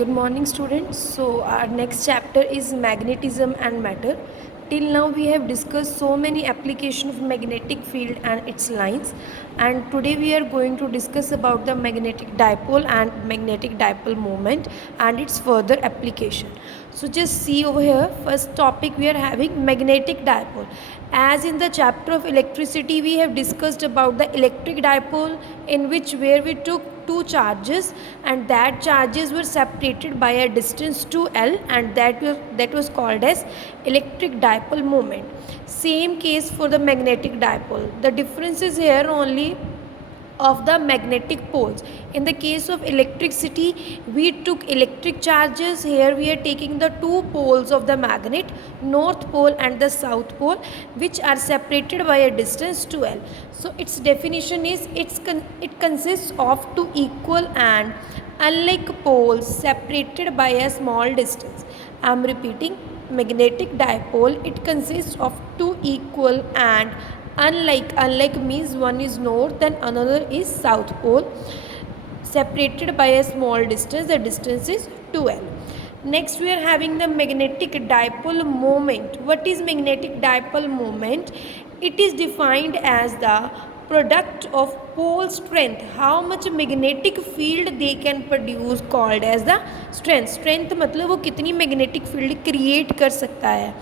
Good morning, students. So, our next chapter is magnetism and matter. Till now, we have discussed so many applications of magnetic field and its lines. And today, we are going to discuss about the magnetic dipole and magnetic dipole moment and its further application. So, just see over here. First topic we are having magnetic dipole. As in the chapter of electricity, we have discussed about the electric dipole, in which where we took two charges and that charges were separated by a distance 2l, and that was called as electric dipole moment. Same case for the magnetic dipole. The difference is here only of the magnetic poles. In the case of electricity, we took electric charges. Here we are taking the two poles of the magnet, north pole and the south pole, which are separated by a distance 2l. So its definition is it consists of two equal and unlike poles separated by a small distance. I am repeating, magnetic dipole, it consists of two equal and unlike means one is north and another is south pole, separated by a small distance. The distance is 2l. Next we are having the magnetic dipole moment. What is magnetic dipole moment? It is defined as the product of pole strength, how much magnetic field they can produce, called as the strength मतलब वो कितनी magnetic field create कर सकता है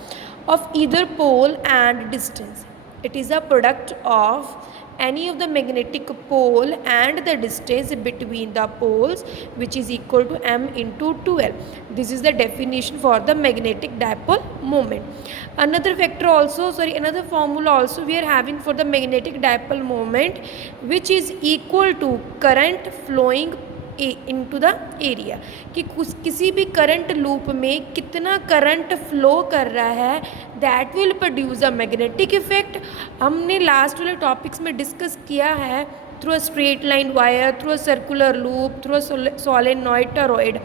of either pole and distance. It is a product of any of the magnetic pole and the distance between the poles, which is equal to m into 2l. This is the definition for the magnetic dipole moment. Another formula also we are having for the magnetic dipole moment, which is equal to current flowing into the area, कि किसी भी current loop में कितना current flow कर रहा है, that will produce a magnetic effect. हमने last वाले टॉपिक्स में डिस्कस किया है through a straight line wire, through a circular loop, through a solenoid torrid.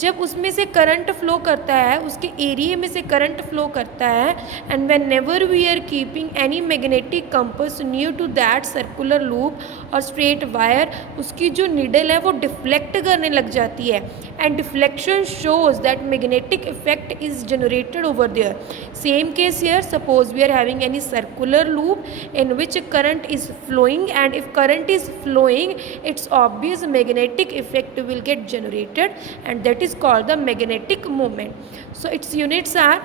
जब उसमें से करंट फ्लो करता है, उसके एरिया में से करंट फ्लो करता है, and whenever we are keeping any magnetic compass near to that circular loop और स्ट्रेट वायर, उसकी जो निडल है वो डिफ्लेक्ट करने लग जाती है, and deflection shows that magnetic effect is generated over there. Same case here, suppose we are having any circular loop in which current is flowing, and if current is flowing, its obvious magnetic effect will get generated, and that is called the magnetic moment. So its units are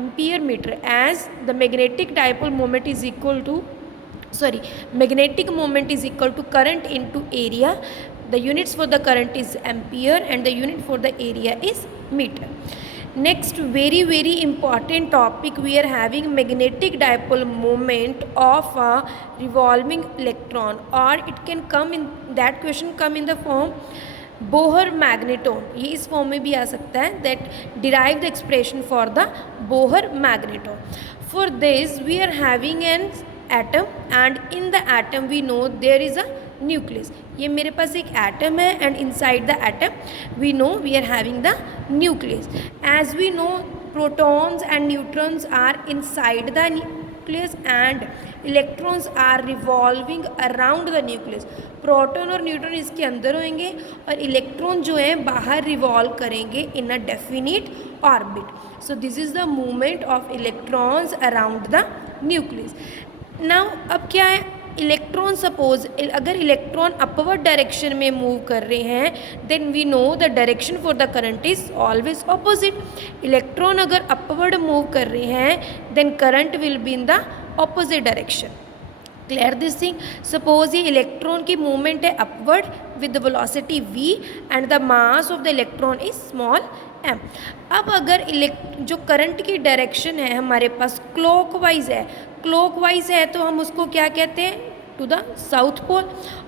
ampere meter, as the magnetic dipole moment is equal to magnetic moment is equal to current into area. The units for the current is ampere and the unit for the area is meter. Next, very important topic we are having, magnetic dipole moment of a revolving electron, or it can come in that question come in the form Bohr magneton. ये इस form में भी आ सकता है. That derive the expression for the Bohr magneton. For this we are having an atom, and in the atom we know there is a nucleus. ये मेरे पास एक एटम है, and inside the atom we know we are having the nucleus. As we know, protons and neutrons are inside the nucleus and electrons are revolving around the nucleus. Proton और neutron इसके अंदर होंगे और electron जो है बाहर revolve करेंगे in a definite orbit. So this is the movement of electrons around the nucleus. Now अब क्या है, इलेक्ट्रॉन सपोज अगर इलेक्ट्रॉन अपवर्ड डायरेक्शन में मूव कर रहे हैं, then we know the direction for the current is always opposite. Electron अगर upward move कर रहे हैं, then current will be in the opposite direction. Clear this thing. Suppose ये इलेक्ट्रॉन की मूवमेंट है upward with the velocity v, and the mass of the electron is small m. अब अगर जो करंट की डायरेक्शन है हमारे पास क्लॉकवाइज है, तो हम उसको क्या कहते हैं, टू द साउथ पोल.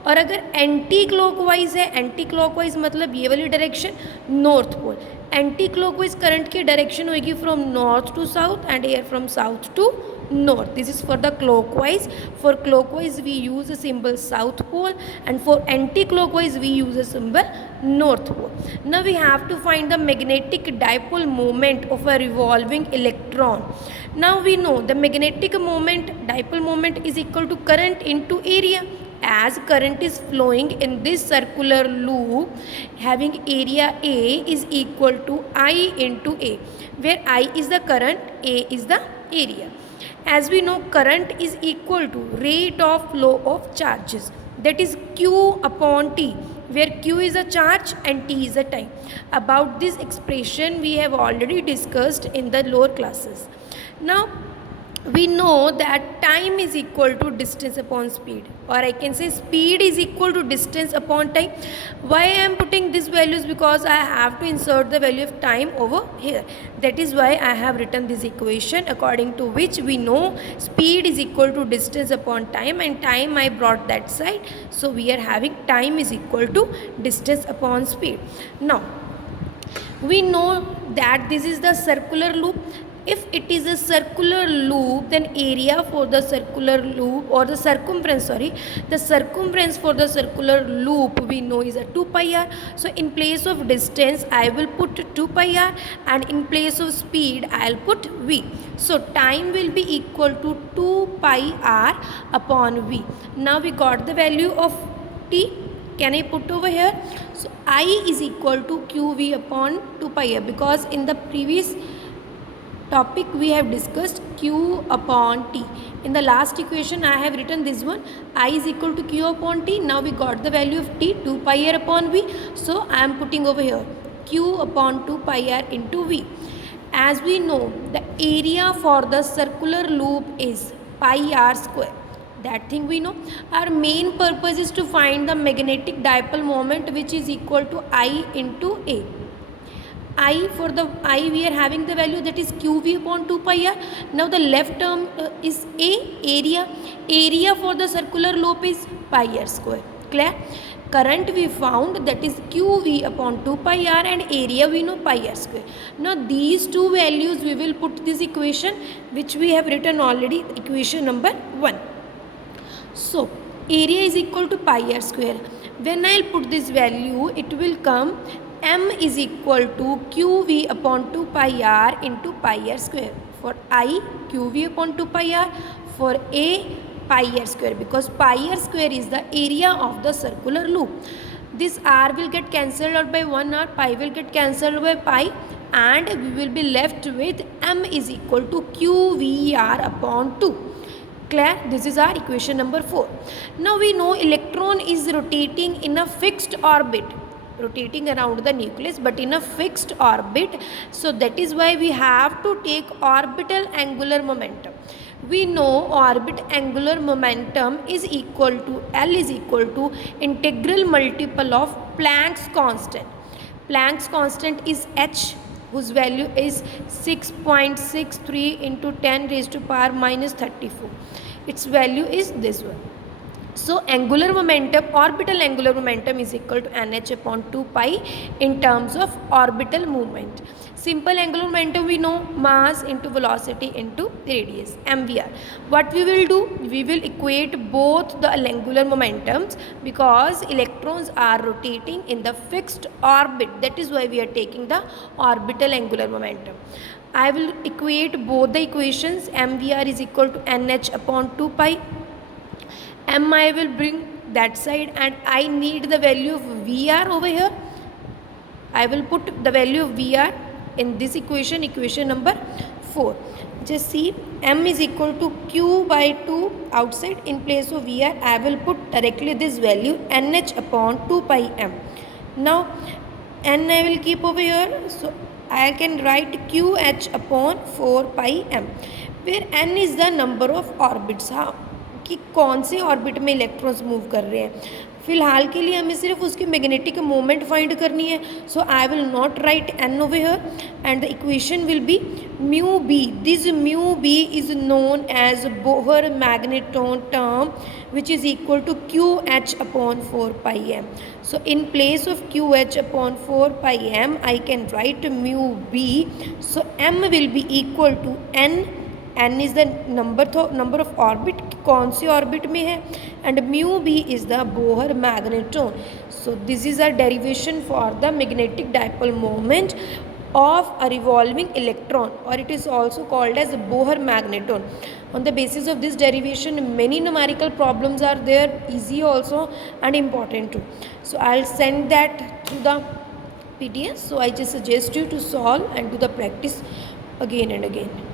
और अगर एंटी क्लॉकवाइज है, एंटी क्लॉकवाइज मतलब ये वाली direction, north pole. Anti clockwise current की डायरेक्शन होगी from north to south and air from south to north. This is for the clockwise. For clockwise we use a symbol south pole, and for anti-clockwise we use a symbol north pole. Now we have to find the magnetic dipole moment of a revolving electron. Now we know the magnetic moment, dipole moment is equal to current into area. as current is flowing in this circular loop having area A is equal to I into A, where I is the current, A is the area. As we know, current is equal to rate of flow of charges, that is Q upon T, where Q is a charge and T is a time. About this expression we have already discussed in the lower classes. Now we know that time is equal to distance upon speed, or I can say speed is equal to distance upon time. Why I am putting these values? Because I have to insert the value of time over here. That is why I have written this equation, according to which we know speed is equal to distance upon time, and time I brought that side. So we are having time is equal to distance upon speed. Now we know that this is the circular loop. If it is a circular loop, then area for the circular loop, or the circumference for the circular loop we know is a 2 pi r. So in place of distance I will put 2 pi r, and in place of speed I will put v. So time will be equal to 2 pi r upon v. Now we got the value of t. Can I put over here? So I is equal to qv upon 2 pi r, because in the previous topic we have discussed q upon t. In the last equation I have written this one, I is equal to q upon t. Now we got the value of t, 2 pi r upon v. So I am putting over here q upon 2 pi r into v. As we know, the area for the circular loop is pi r square. That thing we know. Our main purpose is to find the magnetic dipole moment, which is equal to I into A. I, for the I we are having the value, that is qv upon 2 pi r. Now the left term is A, area for the circular loop is pi r square. Clear? Current we found, that is qv upon 2 pi r, and area we know pi r square. Now these two values we will put this equation, which we have written already, equation number 1. So area is equal to pi r square. When I will put this value, it will come m is equal to qv upon 2 pi r into pi r square. For I, qv upon 2 pi r. For A, pi r square, because pi r square is the area of the circular loop. This r will get cancelled out by 1 r, pi will get cancelled by pi, and we will be left with m is equal to qvr upon 2. Clear? This is our equation number 4. Now we know electron is rotating in a fixed orbit, rotating around the nucleus, but in a fixed orbit. So that is why we have to take orbital angular momentum. We know orbit angular momentum is equal to L is equal to integral multiple of Planck's constant. Planck's constant is h, whose value is 6.63 into 10 raised to power minus 34. Its value is this one. So angular momentum, orbital angular momentum is equal to nh upon 2 pi in terms of orbital movement. Simple angular momentum we know, mass into velocity into radius, mvr. What we will do? We will equate both the angular momentums, because electrons are rotating in the fixed orbit. That is why we are taking the orbital angular momentum. I will equate both the equations. mvr is equal to nh upon 2 pi. M I will bring that side, and I need the value of VR over here. I will put the value of VR in this equation, equation number 4. Just see, M is equal to Q by 2 outside. In place of VR, I will put directly this value NH upon 2 pi M. Now, N I will keep over here. So, I can write QH upon 4 pi M, where N is the number of orbits. हाँ, कि कौन से orbit में electrons move कर रहे हैं. फिलहाल के लिए हमें सिर्फ उसकी मैग्नेटिक मोमेंट फाइंड करनी है. So I will not write N over here, and the equation will be mu B. This mu B is known as Bohr magneton term, which is equal to QH upon 4 pi m. So in place of QH upon 4 pi m, I can write mu b. So m will be equal to n. N is the number of orbit, कौन सी orbit में है, and mu b is the Bohr magneton. So this is a derivation for the magnetic dipole moment of a revolving electron, or it is also called as Bohr magneton. On the basis of this derivation, many numerical problems are there, easy also and important too. So I'll send that through the PDF. So I just suggest you to solve and do the practice again and again.